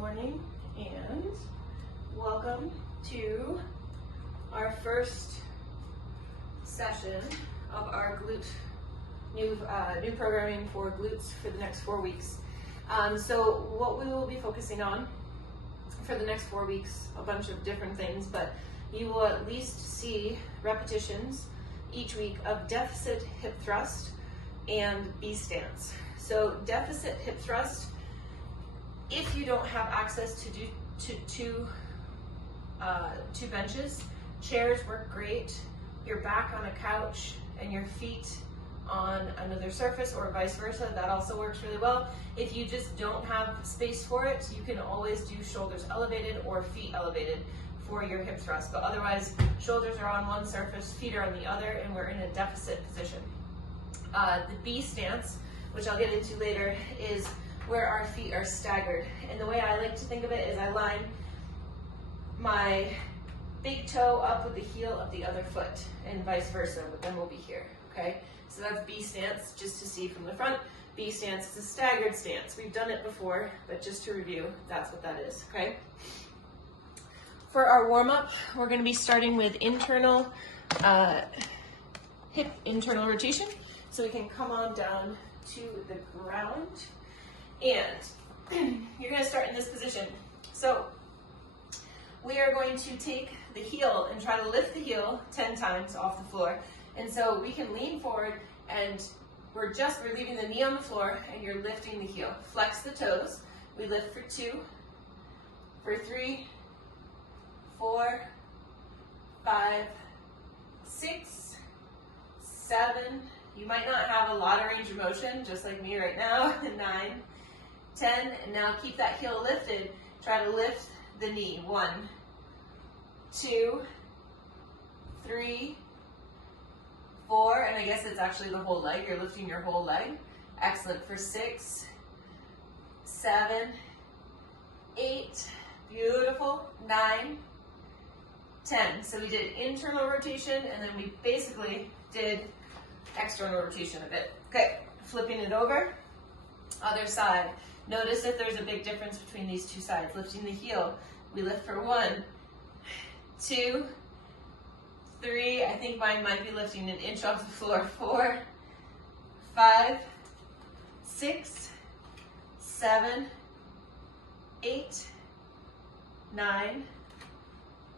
morning and welcome to our first session of our new programming for glutes for the next 4 weeks. So what we will be focusing on for the next 4 weeks, a bunch of different things, but you will at least see repetitions each week of deficit hip thrust and B stance. So deficit hip thrust, if you don't have access to two benches, chairs work great. Your back on a couch and your feet on another surface or vice versa, that also works really well. If you just don't have space for it, you can always do shoulders elevated or feet elevated for your hip thrust. But otherwise, shoulders are on one surface, feet are on the other, and we're in a deficit position. The B stance, which I'll get into later, is where our feet are staggered. And the way I like to think of it is I line my big toe up with the heel of the other foot and vice versa, but then we'll be here, okay? So that's B stance, just to see from the front. B stance is a staggered stance. We've done it before, but just to review, that's what that is, okay? For our warm-up, we're gonna be starting with internal hip internal rotation. So we can come on down to the ground, and you're gonna start in this position. So we are going to take the heel and try to lift the heel 10 times off the floor. And so we can lean forward and we're leaving the knee on the floor and you're lifting the heel. Flex the toes. We lift for 2, for 3, 4, 5, 6, 7. You might not have a lot of range of motion, just like me right now. 9, 10, and now keep that heel lifted. Try to lift the knee. 1, 2, 3, 4, and I guess it's actually the whole leg. You're lifting your whole leg. Excellent. For 6, 7, 8, beautiful. 9, 10. So we did internal rotation, and then we basically did external rotation of it. Okay, flipping it over, other side. Notice if there's a big difference between these two sides. Lifting the heel, we lift for 1, 2, 3, I think mine might be lifting an inch off the floor. 4, 5, 6, 7, 8, 9,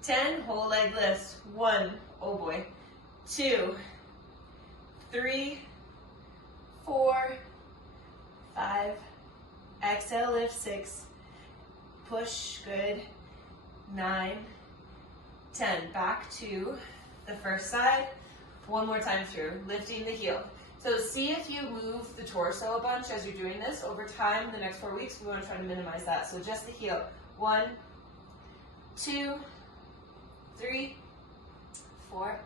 10, whole leg lifts. 1, oh boy, 2, 3, 4, 5, exhale, lift. 6, push, good. 9, 10, back to the first side. One more time through, lifting the heel. So see if you move the torso a bunch as you're doing this. Over time, the next 4 weeks, we want to try to minimize that. So just the heel. 1, 2, 3, 4,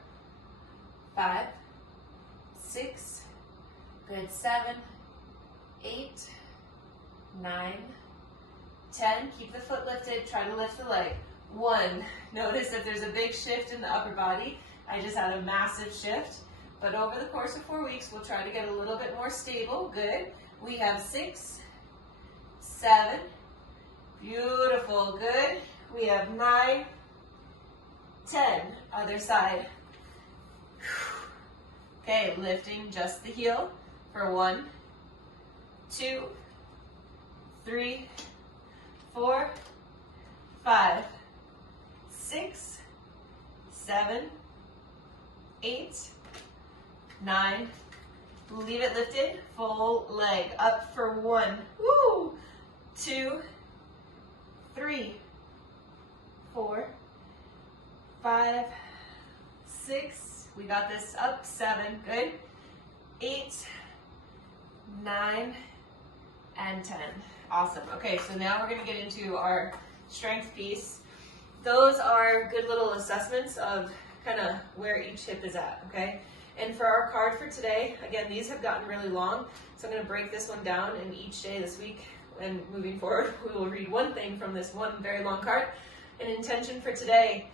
5, 6, good. 7, 8, 9, 10. Keep the foot lifted. Try to lift the leg. 1. Notice if there's a big shift in the upper body. I just had a massive shift. But over the course of 4 weeks, we'll try to get a little bit more stable. Good. We have 6, 7. Beautiful. Good. We have 9, 10. Other side. Okay, lifting just the heel for 1, 2, 3, 4, 5, 6, 7, 8, 9. Leave it lifted. Full leg up for 1, 2, 3, 4, 5, 6. We got this up. 7, good. 8, 9, and 10. Awesome. Okay, so now we're going to get into our strength piece. Those are good little assessments of kind of where each hip is at, okay? And for our card for today, again, these have gotten really long, so I'm going to break this one down, and each day this week and moving forward, we will read one thing from this one very long card. An intention for today: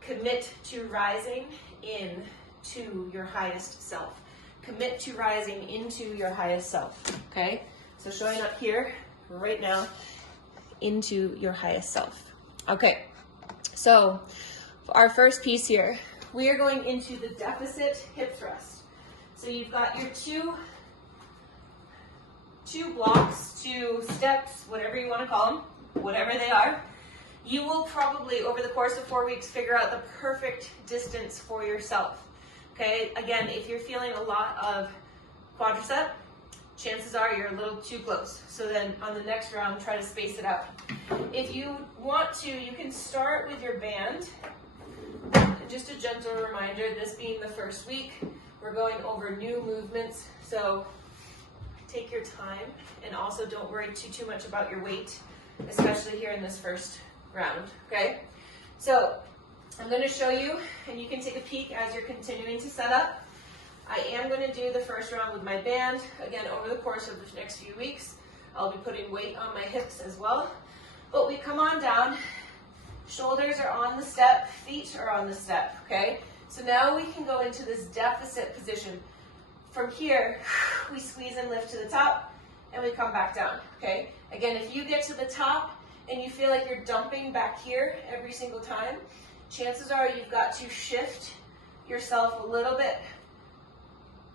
commit to rising into your highest self. Commit to rising into your highest self, okay? So showing up here right now into your highest self. Okay, so our first piece here, we are going into the deficit hip thrust. So you've got your two blocks, 2 steps, whatever you want to call them, whatever they are. You will probably, over the course of 4 weeks, figure out the perfect distance for yourself. Okay, again, if you're feeling a lot of quadricep, chances are you're a little too close. So then on the next round, try to space it out. If you want to, you can start with your band. Just a gentle reminder, this being the first week, we're going over new movements. So take your time and also don't worry too much about your weight, especially here in this first round, okay? So I'm going to show you, and you can take a peek as you're continuing to set up. I am going to do the first round with my band. Again, over the course of the next few weeks, I'll be putting weight on my hips as well. But we come on down, shoulders are on the step, feet are on the step, okay? So now we can go into this deficit position. From here, we squeeze and lift to the top, and we come back down, okay? Again, if you get to the top and you feel like you're dumping back here every single time, chances are you've got to shift yourself a little bit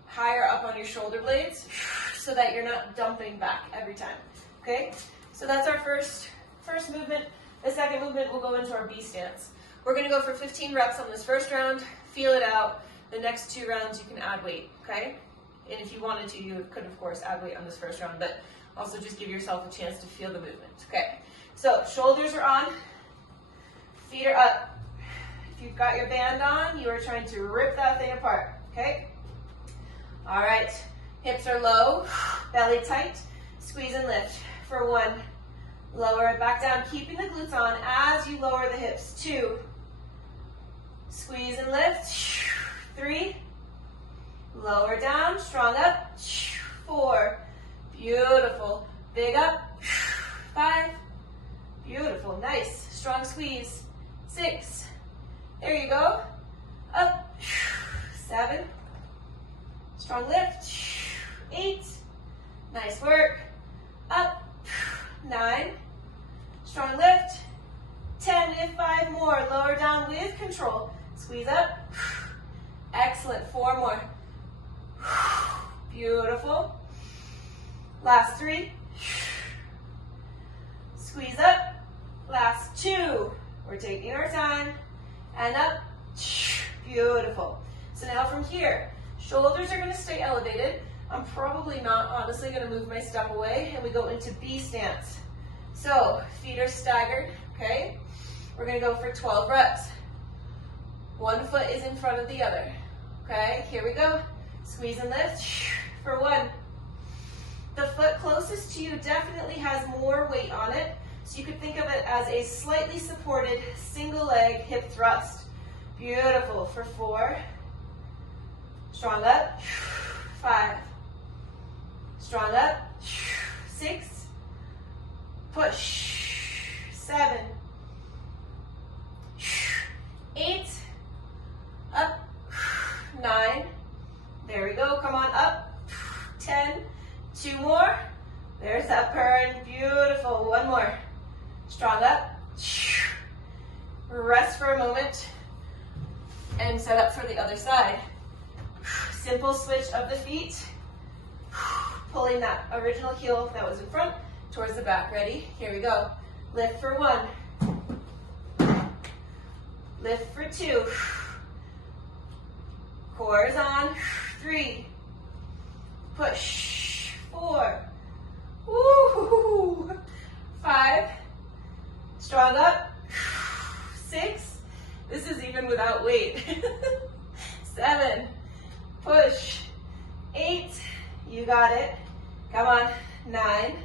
higher up on your shoulder blades so that you're not dumping back every time, okay? So that's our first movement. The second movement, we'll go into our B stance. We're gonna go for 15 reps on this first round, feel it out. The next 2 rounds, you can add weight, okay? And if you wanted to, you could, of course, add weight on this first round, but also just give yourself a chance to feel the movement, okay? So shoulders are on, feet are up. If you've got your band on, you are trying to rip that thing apart, okay? All right, hips are low, belly tight, squeeze and lift for 1. Lower it back down, keeping the glutes on as you lower the hips. 2, squeeze and lift. 3, lower down, strong up. 4, beautiful, big up. 5, beautiful, nice, strong squeeze. 6, there you go, up. 7, strong lift. 8, nice work, up. 9, strong lift. 10, we have 5 more, lower down with control. Squeeze up. Excellent, 4 more. Beautiful. Last 3. Squeeze up. Last 2. We're taking our time. And up. Beautiful. So now from here, shoulders are going to stay elevated. I'm probably not honestly going to move my step away, and we go into B stance. So feet are staggered, okay? We're going to go for 12 reps. 1 foot is in front of the other, okay? Here we go. Squeeze and lift for 1. The foot closest to you definitely has more weight on it, so you could think of it as a slightly supported single leg hip thrust. Beautiful for 4. Strong up. 5. Strong up. 6. Push. 7. 8. Up. 9. There we go. Come on up. 10. 2 more. There's that burn. Beautiful. 1 more. Strong up. Rest for a moment. And set up for the other side. Simple switch of the feet. Pulling that original heel that was in front towards the back. Ready? Here we go. Lift for 1. Lift for 2. Core is on. 3. Push. 4. Woo! 5. Strong up. 6. This is even without weight. 7. Push. 8. You got it. Come on. 9.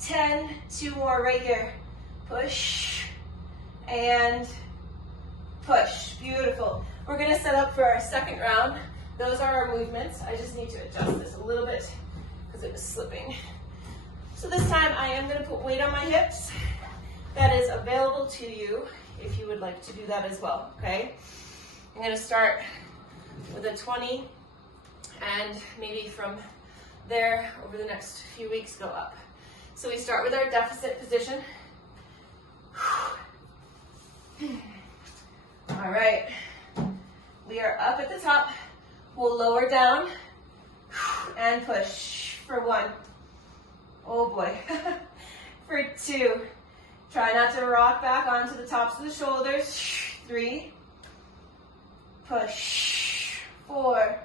10. 2 more right here. Push. And push. Beautiful. We're going to set up for our second round. Those are our movements. I just need to adjust this a little bit because it was slipping. So this time I am going to put weight on my hips. That is available to you if you would like to do that as well, okay? I'm going to start with a 20 and maybe from there over the next few weeks go up. So we start with our deficit position. All right. We are up at the top. We'll lower down and push for 1. Oh boy. For 2. Try not to rock back onto the tops of the shoulders. 3. Push. 4.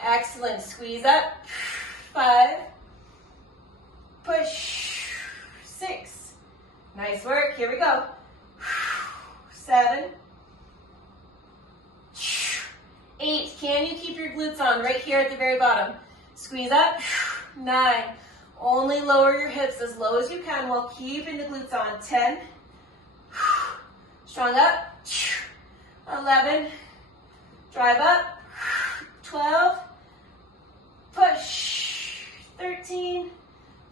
Excellent. Squeeze up. 5. Push. 6. Nice work. Here we go. 7. 8. Can you keep your glutes on right here at the very bottom? Squeeze up. 9. Only lower your hips as low as you can while keeping the glutes on. 10. Strong up. 11. Drive up. 12. Push. 13.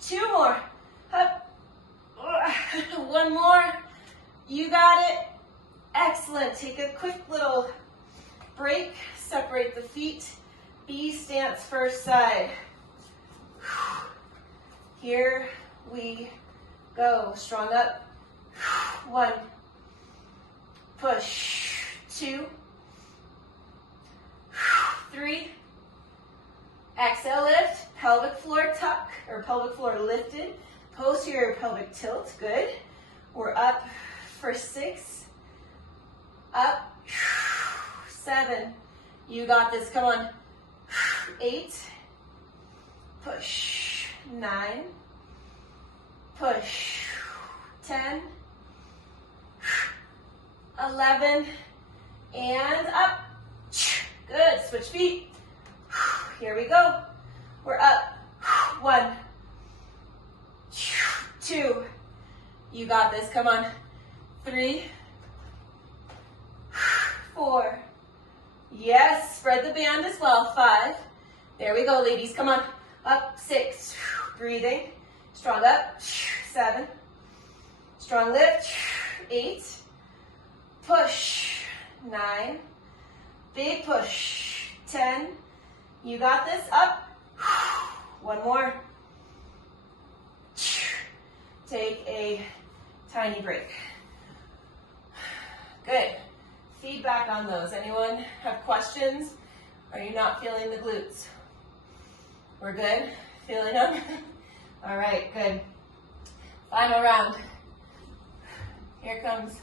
2 more. Up. 1 more. You got it. Excellent. Take a quick little break. Separate the feet. B stance first side. Here we go. Strong up. 1. Push. 2. 3. Exhale, lift. Pelvic floor tuck, or pelvic floor lifted. Posterior pelvic tilt. Good. We're up for 6. Up. 7. You got this. Come on. 8. Push. 9. Push. 10. 11. And up. Good. Switch feet. Here we go. We're up. 1. 2. You got this. Come on. 3. 4. Yes. Spread the band as well. 5. There we go, ladies. Come on. Up. 6. Breathing. Strong up. 7. Strong lift. 8. Push. 9. Big push. 10. You got this. Up. 1 more. Take a tiny break. Good. Feedback on those. Anyone have questions? Are you not feeling the glutes? We're good? Feeling them? All right, good. Final round. Here comes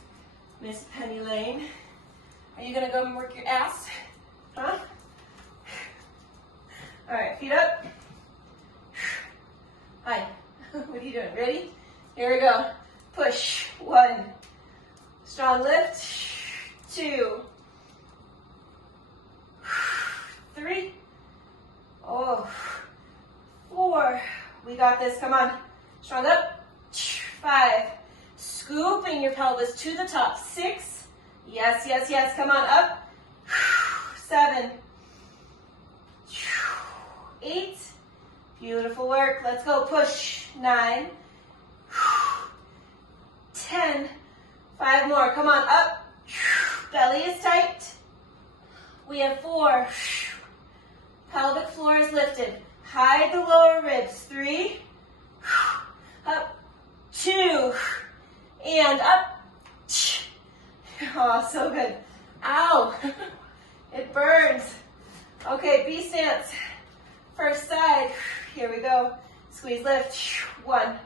Miss Penny Lane. Are you gonna go and work your ass? Huh? All right, feet up. Hi, what are you doing? Ready? Here we go. Push. 1. Strong lift. 2. 3. Oh. 4. We got this. Come on. Strong up. 5. Scooping your pelvis to the top. 6. Yes, yes, yes. Come on. Up. 7. 8. Beautiful work. Let's go. Push. 9. 10. 5 more. Come on. Up. Belly is tight. We have 4. Pelvic floor is lifted. Hide the lower ribs. 3. Up. 2. And up. Oh, so good. Ow. It burns. Okay, B stance. First side. Here we go. Squeeze lift. 1.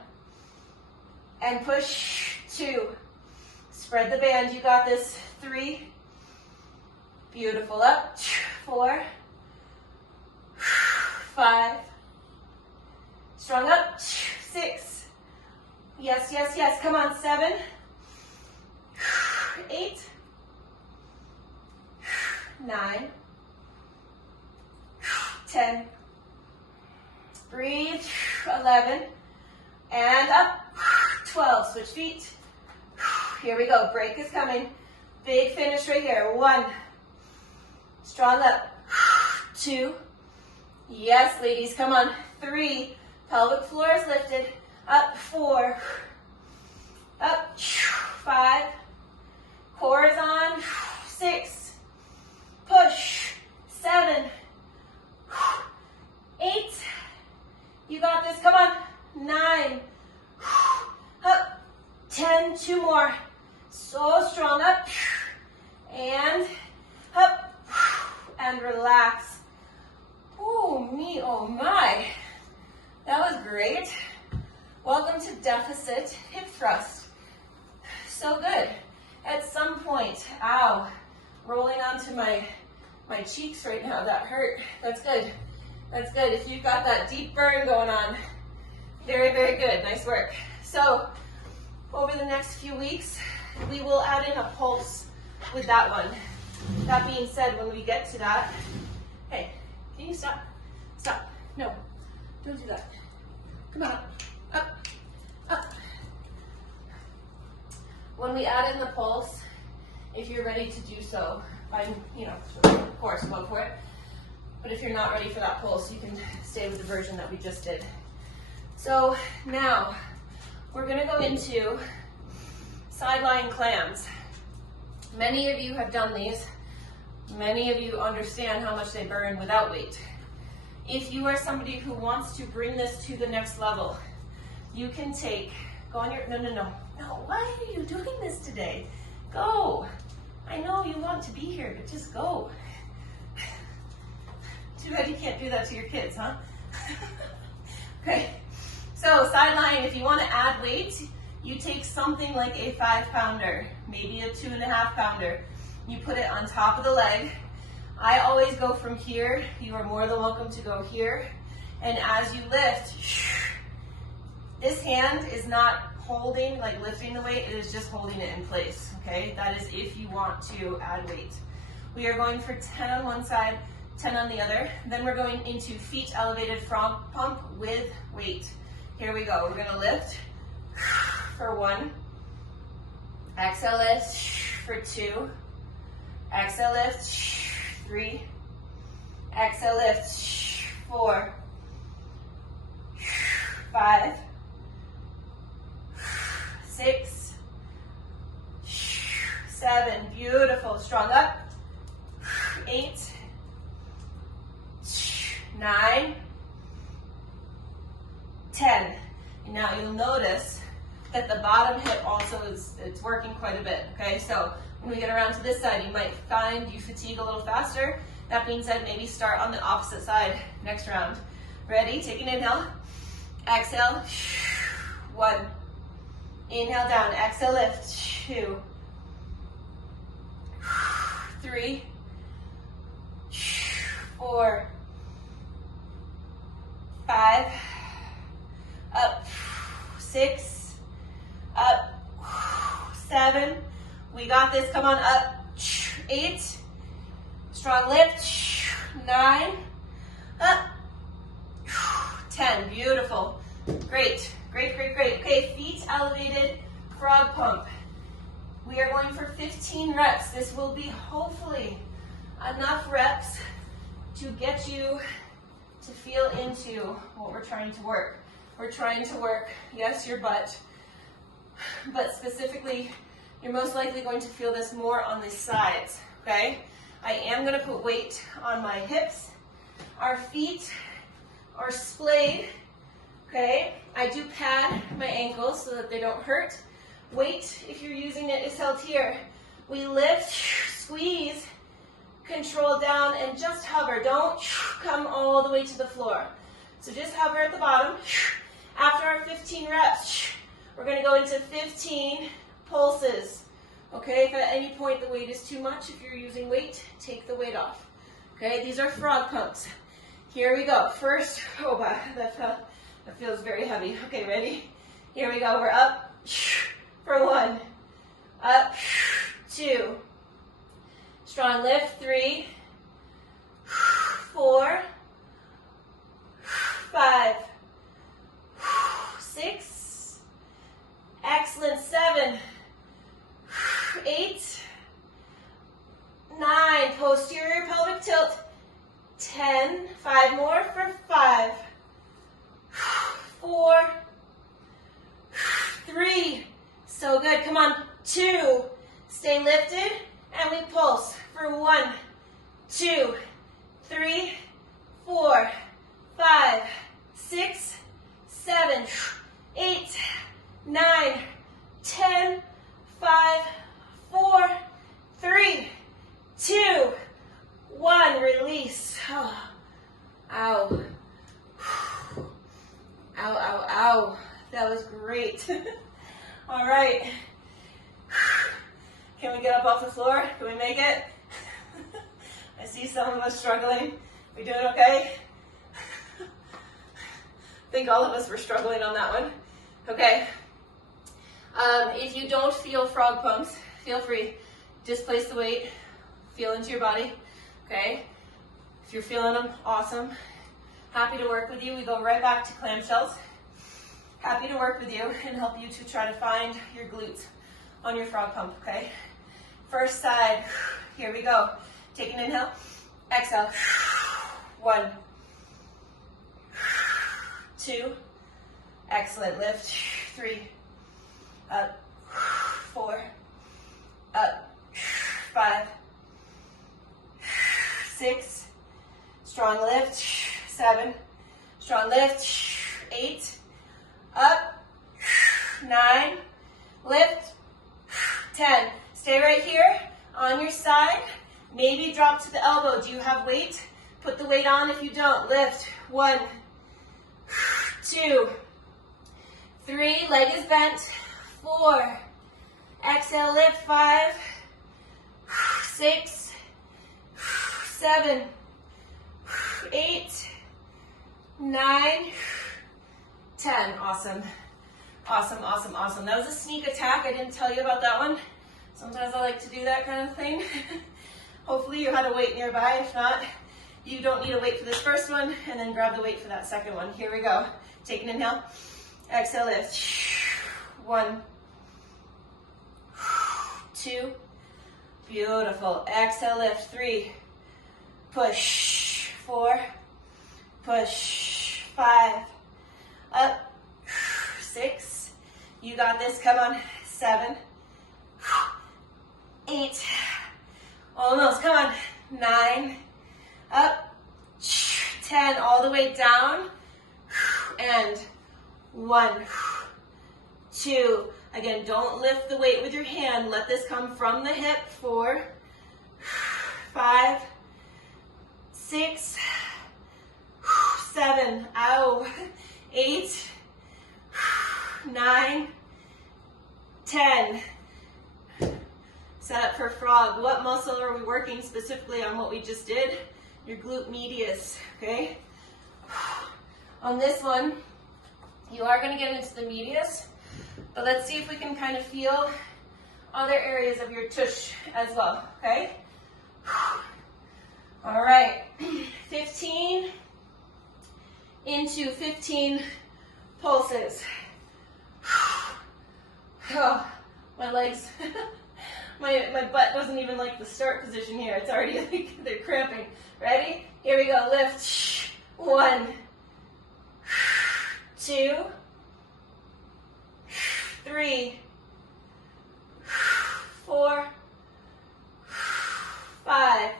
And push. 2. Spread the band. You got this. 3. Beautiful. Up. 4. 5. Strong up. 6. Yes, yes, yes. Come on. 7. 8. 9. 10. Breathe. 11. And up. 12. Switch feet. Here we go. Break is coming. Big finish right here. 1. Strong up. 2. Yes, ladies. Come on. 3. Pelvic floor is lifted. Up. 4. Up. 5. Core is on. 6. Push. 7. 8. You got this. Come on. 9. 2 more. So strong, up, and up, and relax. Oh, me, oh my. That was great. Welcome to deficit hip thrust. So good. At some point, ow, rolling onto my cheeks right now, that hurt. That's good. That's good. If you've got that deep burn going on, very, very good. Nice work. So, over the next few weeks, we will add in a pulse with that one. That being said, when we get to that, hey, can you stop? Stop. No, don't do that. Come on. Up. Up. When we add in the pulse, if you're ready to do so, of course, go for it. But if you're not ready for that pulse, you can stay with the version that we just did. So now, we're gonna go into side lying clams. Many of you have done these. Many of you understand how much they burn without weight. If you are somebody who wants to bring this to the next level, you can go on your, no, why are you doing this today? Go. I know you want to be here, but just go. Too bad you can't do that to your kids, huh? Okay, so side lying, if you want to add weight, you take something like a 5-pounder, maybe a 2.5-pounder. You put it on top of the leg. I always go from here. You are more than welcome to go here. And as you lift, this hand is not holding, like lifting the weight, it is just holding it in place, okay? That is if you want to add weight. We are going for 10 on one side, 10 on the other. Then we're going into feet elevated frog pump with weight. Here we go. We're gonna lift for 1. Exhale lift for 2. Exhale lift 3. Exhale lift 4. 5. 6. 7. Beautiful. Strong up. 8. 9, 10. And now you'll notice that the bottom hip also it's working quite a bit, okay? So when we get around to this side, you might find you fatigue a little faster. That being said, maybe start on the opposite side next round. Ready? Take an inhale. Exhale. 1. Inhale down. Exhale lift. 2. 3. 4. 5, up, 6, up, 7, we got this, come on, up, 8, strong lift, 9, up, 10, beautiful, great, great, great, great. Okay, feet elevated, frog pump. We are going for 15 reps. This will be hopefully enough reps to get you to feel into what we're trying to work. We're trying to work, yes, your butt, but specifically, you're most likely going to feel this more on the sides, okay? I am gonna put weight on my hips. Our feet are splayed, okay? I do pad my ankles so that they don't hurt. Weight, if you're using it, is held here. We lift, squeeze, control down, and just hover. Don't come all the way to the floor. So just hover at the bottom. After our 15 reps, we're going to go into 15 pulses. Okay, if at any point the weight is too much, if you're using weight, take the weight off. Okay, these are frog pumps. Here we go. First, oh, that feels very heavy. Okay, ready? Here we go. We're up for 1. Up, 2. Strong lift, 3, 4, 5, 6, excellent, 7, 8, 9, posterior pelvic tilt, 10, 5 more for 5, 4, 3, so good, come on, 2, stay lifted, and we pulse for 1, 2, 3, 4, 5, 6, 7, 8, 9, 10, Ow, ow, ow. That was great. All right. Can we get up off the floor? Can we make it? I see some of us struggling. We doing okay? I think all of us were struggling on that one. Okay. If you don't feel frog pumps, feel free. Just place the weight, feel into your body, okay? If you're feeling them, awesome. Happy to work with you. We go right back to clamshells. Happy to work with you and help you to try to find your glutes on your frog pump, okay? First side, here we go. Take an inhale, exhale. 1, 2, excellent, lift. 3, up, 4, up, 5, 6, strong lift, 7, strong lift, 8, up, 9, lift, 10. Stay right here on your side. Maybe drop to the elbow. Do you have weight? Put the weight on if you don't. Lift. 1, 2, 3. Leg is bent. 4. Exhale, lift. 5, 6, 7, 8, 9, 10. Awesome. Awesome, awesome, awesome. That was a sneak attack. I didn't tell you about that one. Sometimes I like to do that kind of thing. Hopefully you had a weight nearby. If not, you don't need a weight for this first one, and then grab the weight for that second one. Here we go. Take an inhale. Exhale, lift. 1, 2. Beautiful. Exhale, lift. 3. Push. 4. Push. 5. Up. 6. You got this. Come on. 7. 8. Almost. Come on. 9. Up. 10. All the way down. And 1, 2. Again, don't lift the weight with your hand. Let this come from the hip. 4, 5, 6, 7. Ow. 8, 9, 10. Set up for frog. What muscle are we working specifically on what we just did? Your glute medius, okay? On this one, you are going to get into the medius, but let's see if we can kind of feel other areas of your tush as well, okay? All right, 15 into 15 pulses. Oh, my legs, my butt doesn't even like the start position here. It's already like they're cramping. Ready? Here we go. Lift. 1, 2, 3, 4, 5.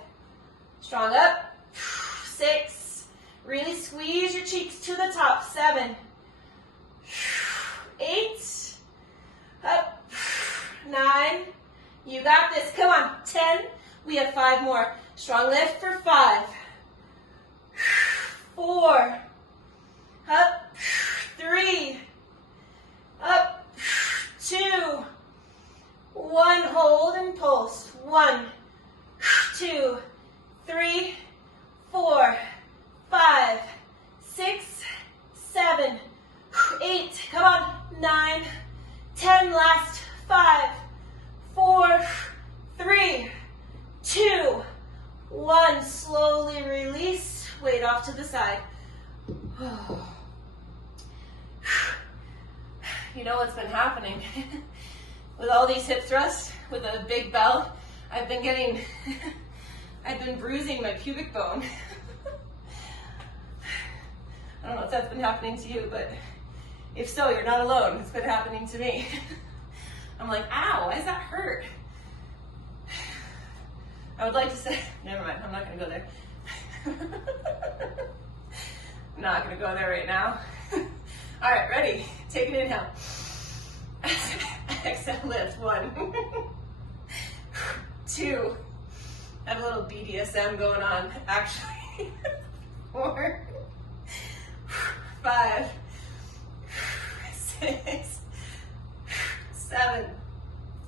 Strong up. 6. Really squeeze your cheeks to the top. 7, 8. Up. 9. You got this. Come on. 10. We have 5 more. Strong lift for 5. 4. Up. 3. Up. 2. 1. Hold and pulse. 1, 2, 3, 4, 5, 6, 7, 8. Come on. 9, 10. Last. 5, 4, 3, 2, 1. Slowly release. Weight off to the side. You know what's been happening? With all these hip thrusts, with a big bell, I've been bruising my pubic bone. I don't know if that's been happening to you, but if so, you're not alone. It's been happening to me. I'm like, ow, why does that hurt? I would like to say, never mind, I'm not gonna go there. I'm not gonna go there right now. All right, ready? Take an inhale. Exhale, lift. 1, 2. I have a little BDSM going on, actually. 4, 5, 6, 7,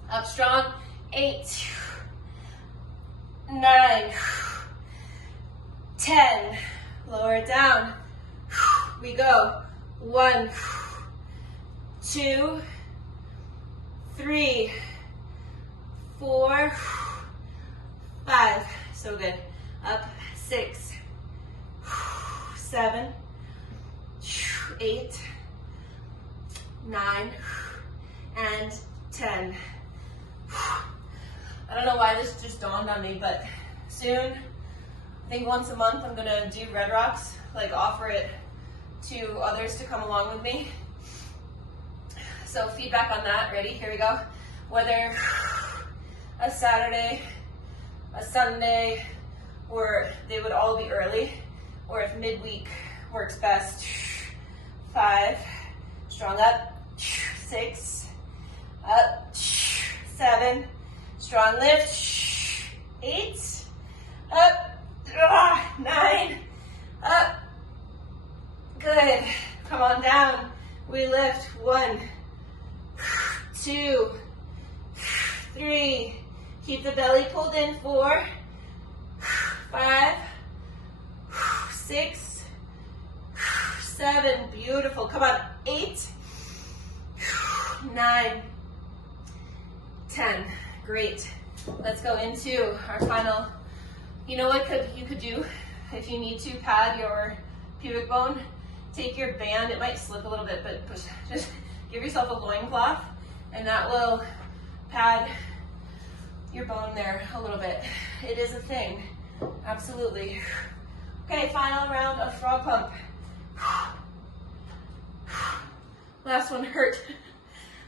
up strong, 8, 9, 10, lower it down, we go, 1, 2, 3, 4, 5, so good, up, 6, 7, 8, 9, and 10. I don't know why this just dawned on me, but soon, I think once a month, I'm gonna do Red Rocks, like offer it to others to come along with me. So feedback on that, ready, here we go. Whether a Saturday, a Sunday, or they would all be early, or if midweek works best. 5, strong up, 6, up, 7, strong lift, 8, up, 9, up, good, come on down, we lift, 1, 2, 3, keep the belly pulled in, 4, 5, 6, 7, beautiful, come on, 8, 9, 10, great. Let's go into our final, you know what you could do if you need to pad your pubic bone, take your band, it might slip a little bit, but just give yourself a loincloth and that will pad your bone there a little bit. It is a thing, absolutely. Okay, final round of frog pump. Last one hurt.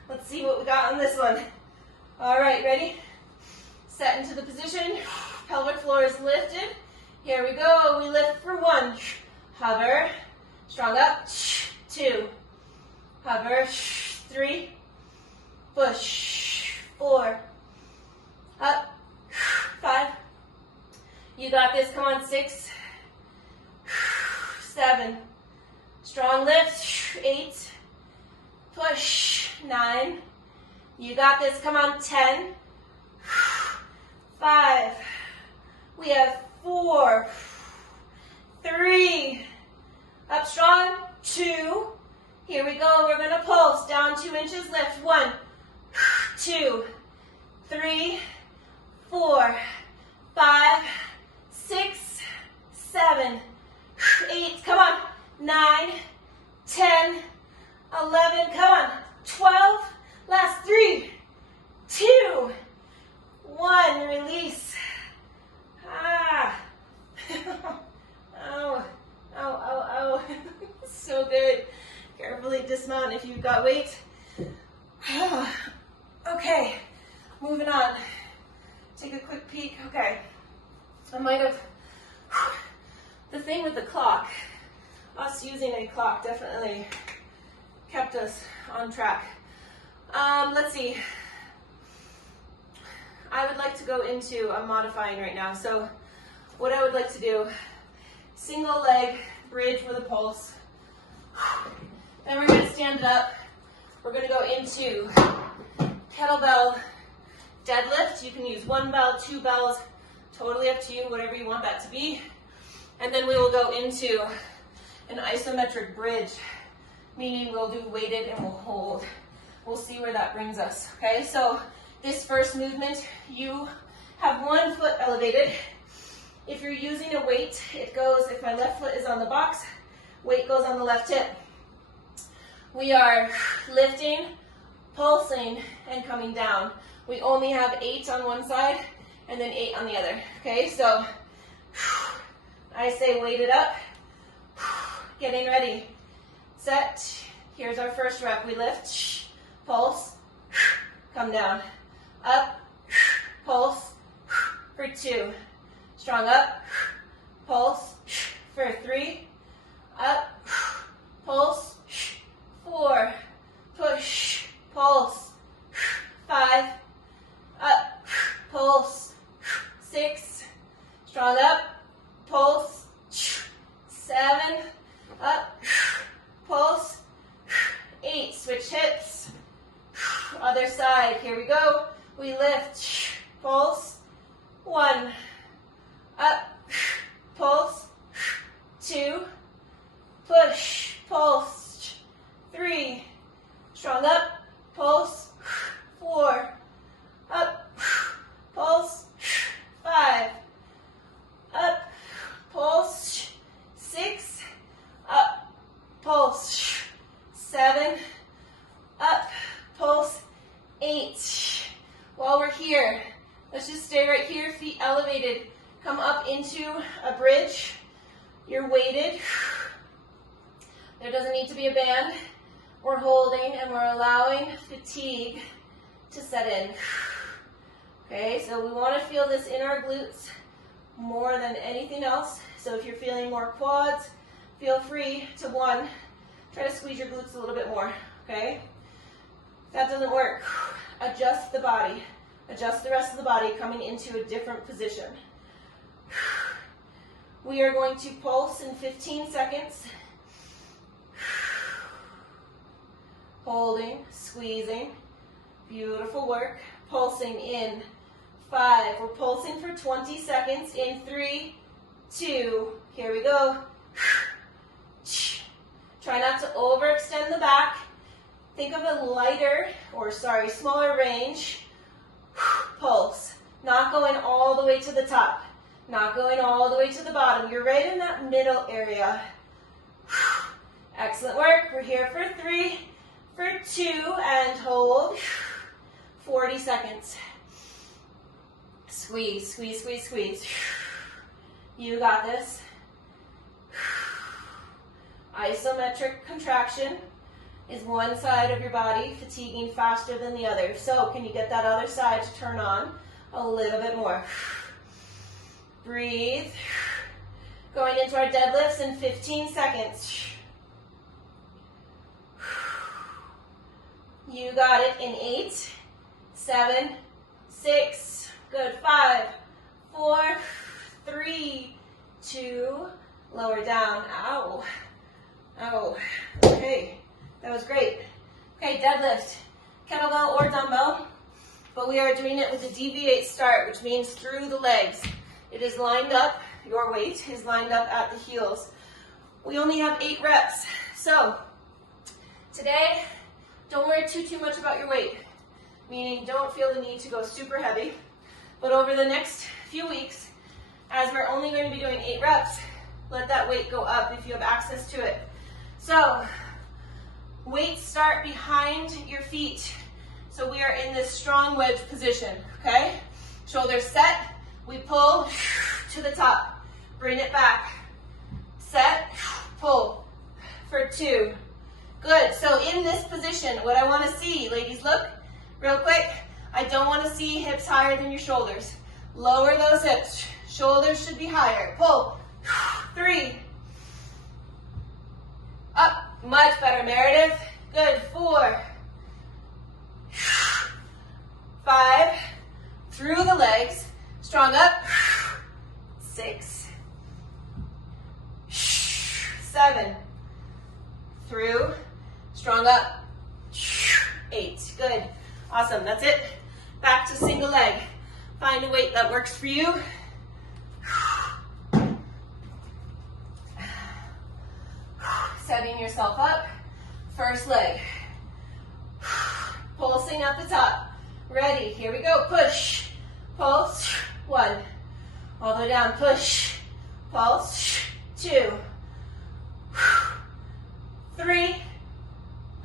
Let's see what we got on this one. All right, ready? Set into the position. Pelvic floor is lifted. Here we go. We lift for 1. Hover. Strong up. 2. Hover. 3. Push. 4. Up. 5. You got this. Come on. 6. 7. Strong lift. 8. Push. 9. You got this. Come on. 10. 5. We have 4. 3. Up strong. 2. Here we go. We're going to pulse. Down 2 inches. Lift. 1, 2, 3, 4, 5, 6, 7, 8. Come on. 9, 10, 11. Come on. 12. Last 3, 2, 1. Release. Ah. Oh, oh, oh, oh. So good. Carefully dismount if you've got weight. Okay, moving on. Take a quick peek. Okay, I might have, the thing with the clock, us using a clock definitely kept us on track. Let's see. I would like to go into a modifying right now. So what I would like to do, single leg bridge with a pulse. Then we're going to stand it up. We're going to go into kettlebell deadlift. You can use 1 bell, 2 bells, totally up to you, whatever you want that to be. And then we will go into an isometric bridge, meaning we'll do weighted and we'll hold. We'll see where that brings us, okay? So this first movement, you have 1 foot elevated. If you're using a weight, it goes, if my left foot is on the box, weight goes on the left hip. We are lifting, pulsing, and coming down. We only have 8 on one side and then 8 on the other. Okay, so I say weight it up, getting ready, set. Here's our first rep. We lift, pulse, come down, up, pulse for 2, strong up, pulse for 3, up, pulse, 4, push, pulse, 5, up, pulse, 6, strong up, pulse, 7, up, pulse, 8, switch hips. Other side, here we go. We lift, pulse, 1, up, pulse, 2, push, pulse, 3, strong up, pulse, 4, up, pulse, 5, up, pulse, 6, up, pulse, 7, up, pulse, 8. While we're here, let's just stay right here, feet elevated. Come up into a bridge. You're weighted. There doesn't need to be a band. We're holding and we're allowing fatigue to set in. Okay, so we want to feel this in our glutes more than anything else. So if you're feeling more quads, feel free to, 1, try to squeeze your glutes a little bit more, okay? If that doesn't work, adjust the body. Adjust the rest of the body coming into a different position. We are going to pulse in 15 seconds. Holding, squeezing. Beautiful work. Pulsing in 5. We're pulsing for 20 seconds in 3, 2. Here we go. Try not to overextend the back. Think of a lighter, smaller range. Pulse. Not going all the way to the top. Not going all the way to the bottom. You're right in that middle area. Excellent work. We're here for 3, for 2, and hold. 40 seconds. Squeeze, squeeze, squeeze, squeeze. You got this. Isometric contraction is one side of your body fatiguing faster than the other. So can you get that other side to turn on a little bit more? Breathe. Going into our deadlifts in 15 seconds. You got it in 8, 7, 6, good, 5, 4, 3, 2, lower down, ow, ow, okay, that was great. Okay, deadlift, kettlebell or dumbbell, but we are doing it with a deviate start, which means through the legs. It is lined up, your weight is lined up at the heels. We only have 8 reps, so today, don't worry too much about your weight, meaning don't feel the need to go super heavy, but over the next few weeks, as we're only going to be doing 8 reps, let that weight go up if you have access to it. So, weights start behind your feet. So we are in this strong wedge position, okay? Shoulders set, we pull to the top, bring it back, set, pull for 2. Good, so in this position, what I want to see, ladies, look, real quick, I don't want to see hips higher than your shoulders. Lower those hips, shoulders should be higher. Pull, 3, up, much better, Meredith. Good, 4, 5, through the legs, strong up, 6, 7, through, strong up, 8, good, awesome, that's it. Back to single leg. Find a weight that works for you. Setting yourself up, first leg. Pulsing at the top. Ready, here we go, push, pulse, 1. All the way down, push, pulse, 2. 3,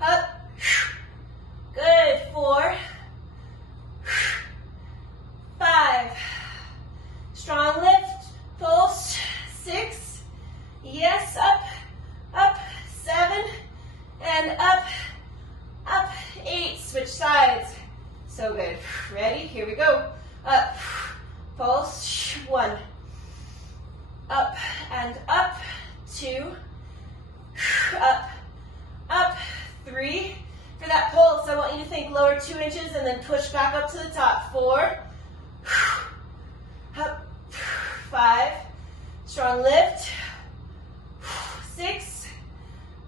up, good, 4, 5, strong lift, pulse, 6, yes, up, up, 7, and up, up, 8, switch sides, so good, ready, here we go, up, pulse, 1, up, and up, 2, up, up, 3. For that pulse, I want you to think lower 2 inches and then push back up to the top. 4, up, 5, strong lift, 6,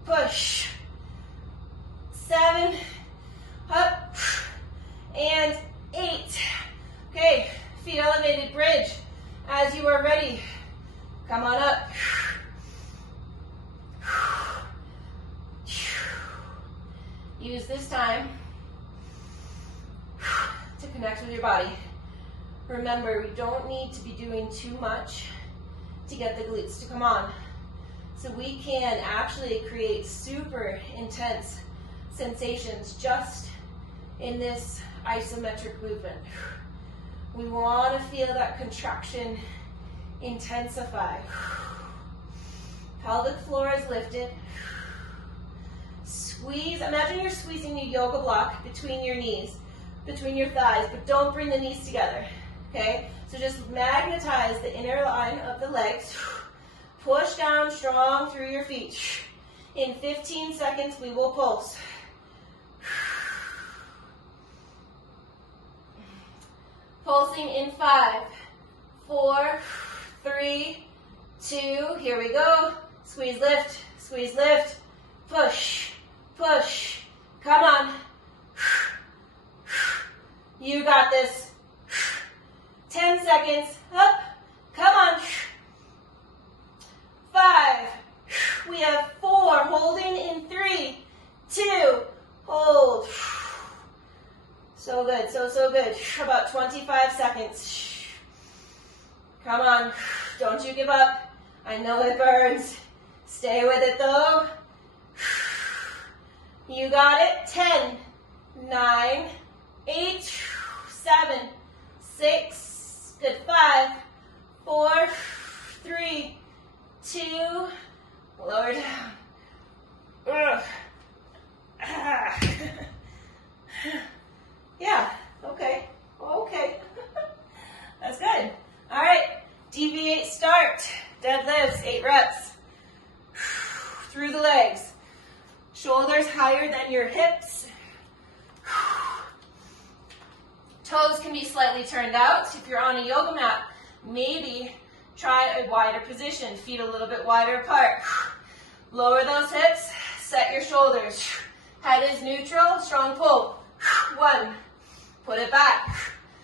push, 7, up, and 8. Okay, feet elevated, bridge. As you are ready, come on up. Use this time to connect with your body. Remember, we don't need to be doing too much to get the glutes to come on. So we can actually create super intense sensations just in this isometric movement. We want to feel that contraction intensify. Pelvic floor is lifted. Squeeze, imagine you're squeezing your yoga block between your knees, between your thighs, but don't bring the knees together, okay? So just magnetize the inner line of the legs. Push down strong through your feet. In 15 seconds, we will pulse. Pulsing in 5, 4, 3, 2, here we go. Squeeze, lift, push, push. Come on. You got this. 10 seconds, up, come on. 5, we have 4, holding in 3, 2, hold. So good, so good. About 25 seconds. Come on, don't you give up. I know it burns. Stay with it though. You got it. 10, 9, 8, 7, 6, good, 5, 4, 3, 2, lower down. Ugh. Ah. Yeah, okay. That's good. All right, deviate, start. Deadlifts, 8 reps. Through the legs. Shoulders higher than your hips. Toes can be slightly turned out. If you're on a yoga mat, maybe try a wider position. Feet a little bit wider apart. Lower those hips, set your shoulders. Head is neutral, strong pull. 1, put it back.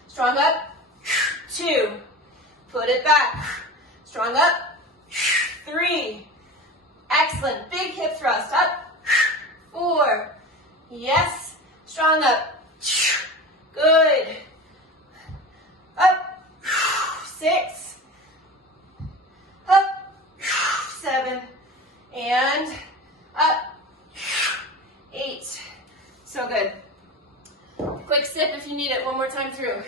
Strong up. 2, put it back. Strong up. 3, excellent. Big hip thrust, up. 4, yes, strong up. Good. Up. 6, up. 7, and up. 8. So good. Quick sip if you need it. One more time through.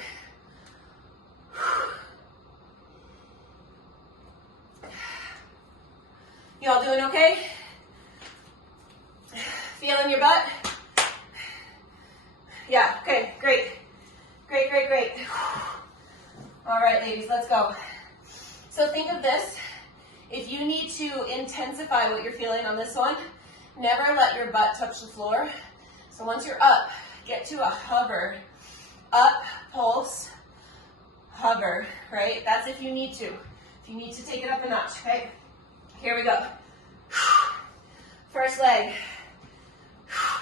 You all doing okay? Feeling your butt? Yeah, okay, great. Great. All right, ladies, let's go. So think of this. If you need to intensify what you're feeling on this one, never let your butt touch the floor. So once you're up, get to a hover. Up, pulse, hover, right? That's if you need to. If you need to take it up a notch, okay? Here we go. First leg.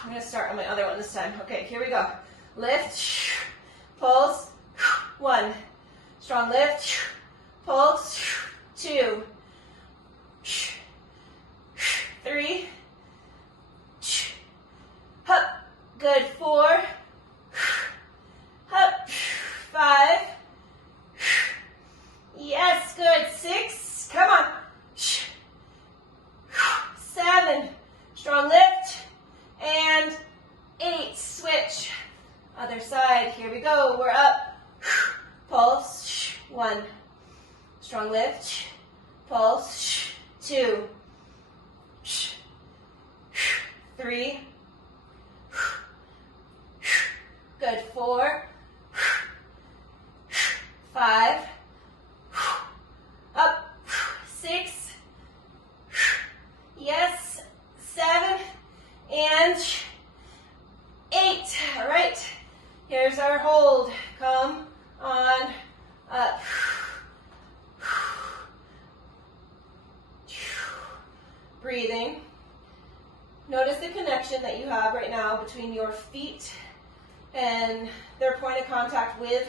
I'm going to start on my other one this time. Okay, here we go. Lift, pulse, 1. Strong lift, pulse, 2, 3, up, good, 4, up, 5, yes, good, 6, come on, 7, strong lift, and 8, switch, other side, here we go, we're up, pulse, 1, strong lift, pulse, 2, 3, good, 4, 5, up, 6, yes, 7, and 8. All right, here's our hold. Come on up. Breathing. Notice the connection that you have right now between your feet and their point of contact with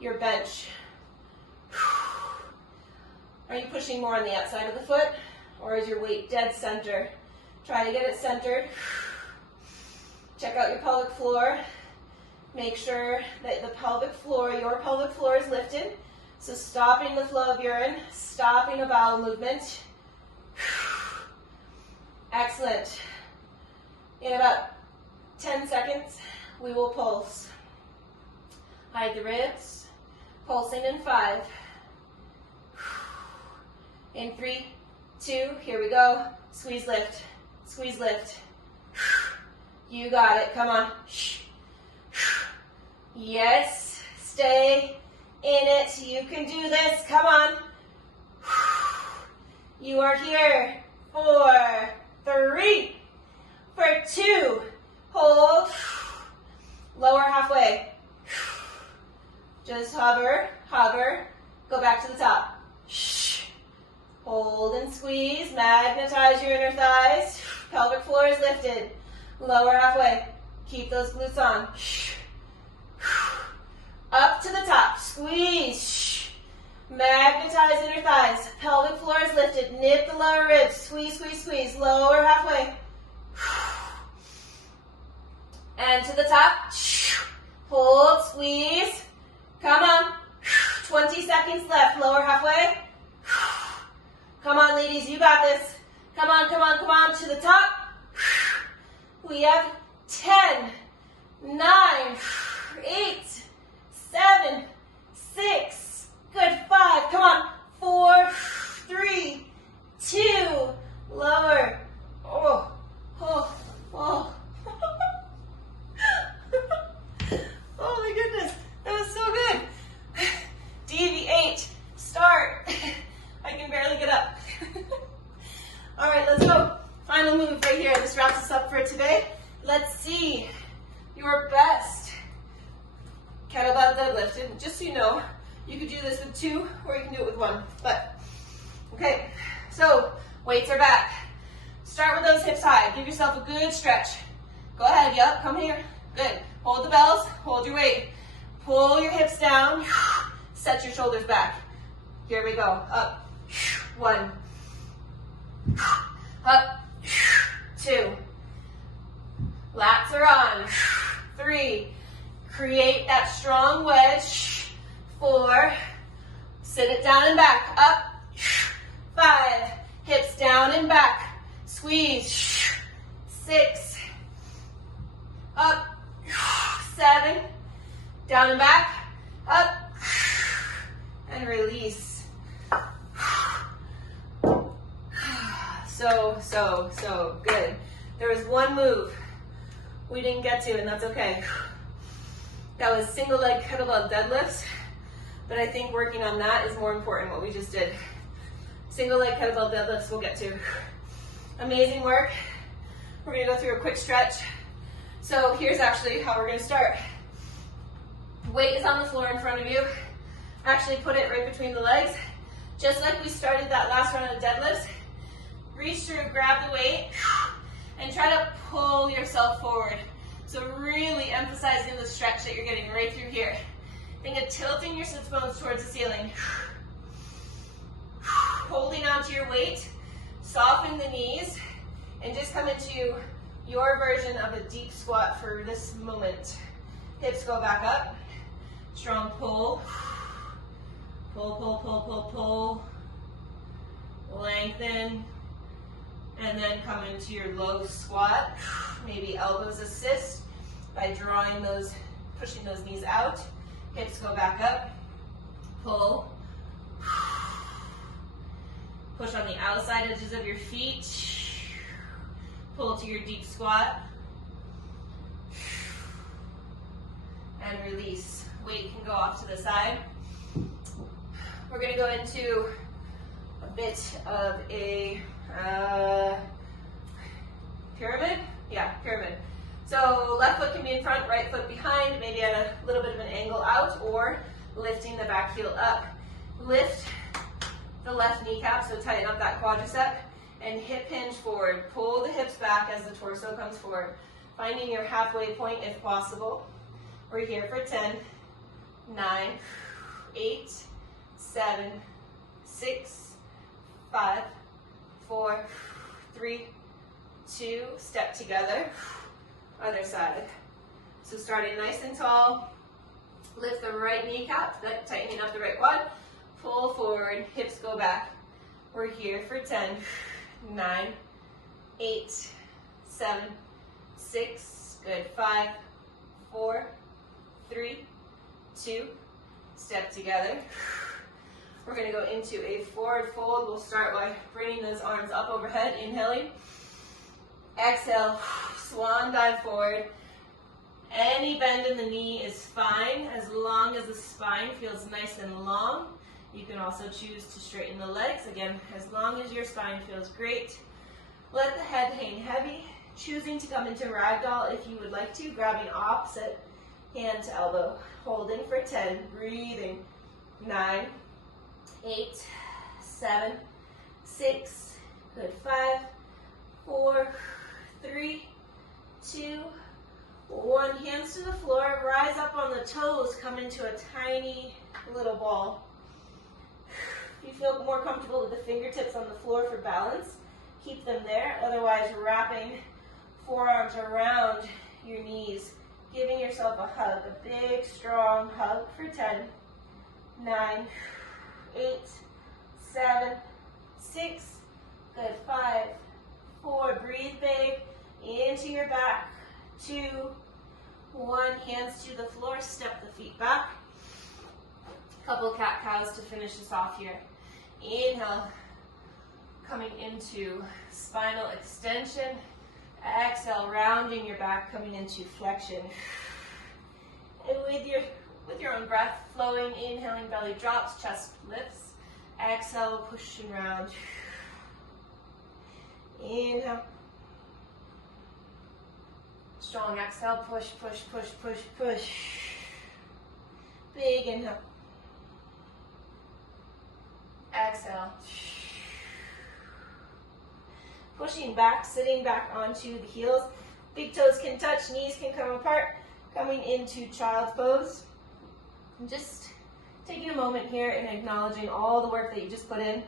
your bench. Are you pushing more on the outside of the foot, or is your weight dead center? Try to get it centered. Check out your pelvic floor. Make sure that the pelvic floor, your pelvic floor is lifted. So stopping the flow of urine, stopping a bowel movement. Excellent. In about 10 seconds, we will pulse. Hide the ribs. Pulsing in 5. In 3, 2, here we go. Squeeze, lift. Squeeze, lift. You got it. Come on. Yes. Stay in it. You can do this. Come on. You are here. 4, 3, for 2. Hold. Lower halfway. Just hover, hover. Go back to the top. Hold and squeeze. Magnetize your inner thighs. Pelvic floor is lifted. Lower halfway. Keep those glutes on. Up to the top. Squeeze. Magnetize inner thighs. Pelvic floor is lifted. Nip the lower ribs. Squeeze, squeeze, squeeze. Lower halfway. And to the top. Hold, squeeze. Come on. 20 seconds left. Lower halfway. Come on, ladies. You got this. Come on, come on, come on. To the top. We have 10, 9, 8, 7, 6. Good. 5. Come on. 4, 3, 2. Lower. Oh, oh, oh. Oh my goodness. That was so good. Deviate. Start. I can barely get up. All right, let's go. Final move right here. This wraps us up for today. Let's see your best kettlebell deadlift. And just so you know, you could do this with 2 or you can do it with 1. But, okay, so weights are back. Start with those hips high. Give yourself a good stretch. Go ahead, yep, come here. Good. Hold the bells, hold your weight. Pull your hips down, set your shoulders back. Here we go, up. 1. Up. 2. Lats are on. 3. Create that strong wedge. 4. Sit it down and back. Up. 5. Hips down and back. Squeeze. 6. Up. 7. Down and back. Up. And release. So good. There was one move we didn't get to, and that's okay. That was single leg kettlebell deadlifts, but I think working on that is more important, what we just did. Single leg kettlebell deadlifts we'll get to. Amazing work. We're gonna go through a quick stretch. So here's actually how we're gonna start. Weight is on the floor in front of you. Actually put it right between the legs. Just like we started that last round of deadlifts. Reach through, grab the weight, and try to pull yourself forward. So really emphasizing the stretch that you're getting right through here. Think of tilting your sits bones towards the ceiling. Holding onto your weight, soften the knees, and just come into your version of a deep squat for this moment. Hips go back up. Strong pull. Pull, pull, pull, pull, pull. Lengthen. And then come into your low squat. Maybe elbows assist by drawing those, pushing those knees out. Hips go back up. Pull. Push on the outside edges of your feet. Pull to your deep squat. And release. Weight can go off to the side. We're going to go into a bit of a pyramid? Yeah, pyramid. So left foot can be in front, right foot behind, maybe at a little bit of an angle out, or lifting the back heel up. Lift the left kneecap, so tighten up that quadricep, and hip hinge forward. Pull the hips back as the torso comes forward. Finding your halfway point if possible. We're here for 10, 9, 8, 7, 6, 5, 4, 3, 2, step together, other side. So starting nice and tall, lift the right kneecap, tightening up the right quad, pull forward, hips go back. We're here for 10, 9, 8, 7, 6, good, 5, 4, 3, 2, step together. We're gonna go into a forward fold. We'll start by bringing those arms up overhead, inhaling. Exhale, swan dive forward. Any bend in the knee is fine as long as the spine feels nice and long. You can also choose to straighten the legs, again, as long as your spine feels great. Let the head hang heavy, choosing to come into ragdoll if you would like to, grabbing opposite hand to elbow, holding for 10, breathing, 9, 8, 7, 6, good, 5, 4, 3, 2, 1. Hands to the floor, rise up on the toes, come into a tiny little ball. If you feel more comfortable with the fingertips on the floor for balance, keep them there. Otherwise, wrapping forearms around your knees, giving yourself a hug, a big, strong hug for 10, 9, 8, 7, 6, good, 5, 4, breathe big, into your back, 2, 1, hands to the floor, step the feet back. Couple cat-cows to finish this off here. Inhale, coming into spinal extension. Exhale, rounding your back, coming into flexion. And with your own breath flowing, inhaling, belly drops, chest lifts. Exhale, push and round. Inhale. Strong exhale, push, push, push, push, push. Big inhale. Exhale. Pushing back, sitting back onto the heels. Big toes can touch, knees can come apart. Coming into child's pose. And just taking a moment here and acknowledging all the work that you just put in.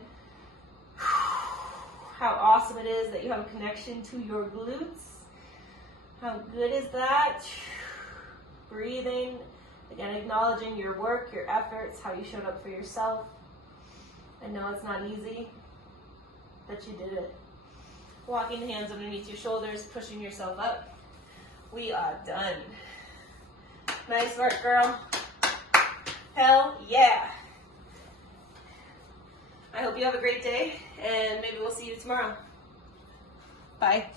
How awesome it is that you have a connection to your glutes. How good is that? Breathing. Again, acknowledging your work, your efforts, how you showed up for yourself. I know it's not easy, but you did it. Walking the hands underneath your shoulders, pushing yourself up. We are done. Nice work, girl. Hell yeah. I hope you have a great day, and maybe we'll see you tomorrow. Bye.